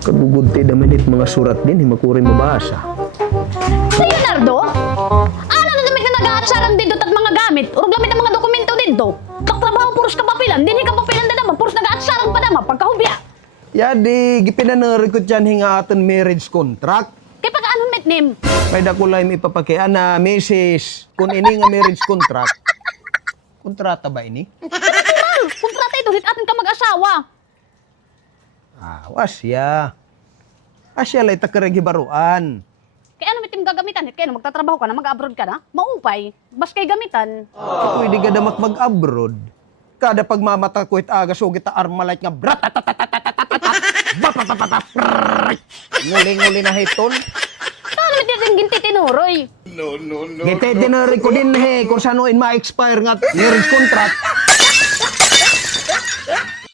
Kagugunti naman it mga surat din, himakuri mabasa. Sa Leonardo? Ano na damit na nag-aatsaran dito at mga gamit? Urog gamit ang mga dokumento dito. Pagtrabaho puros ka papilan, din ka papilan na naman, puros nag-aatsaran pa naman, pagkahubya. Yadi, gipinanari ko dyan hinga aton marriage contract. Kaya pag ano met nim? May dakulay may ipapakian na, Mrs. Kung ini nga marriage contract. Kontrata ba ini? Natural! Kontrata ito, hit atin ka mag-asawa. Wasya. Asya lay takaragibaruan. Kaya ano met nim gagamitan? Hit kaya no, magtatrabaho ka na, mag-abroad ka na, maupay, bas kay gamitan. Pwede ka damak mag-abroad. Kada pagmamata ko aga sugit ta armalite nga brat nguli-nguli na hiton. Ano met din ginti tinuroy? Gite dinari ko din he kung saan ma-expire nga marriage contract.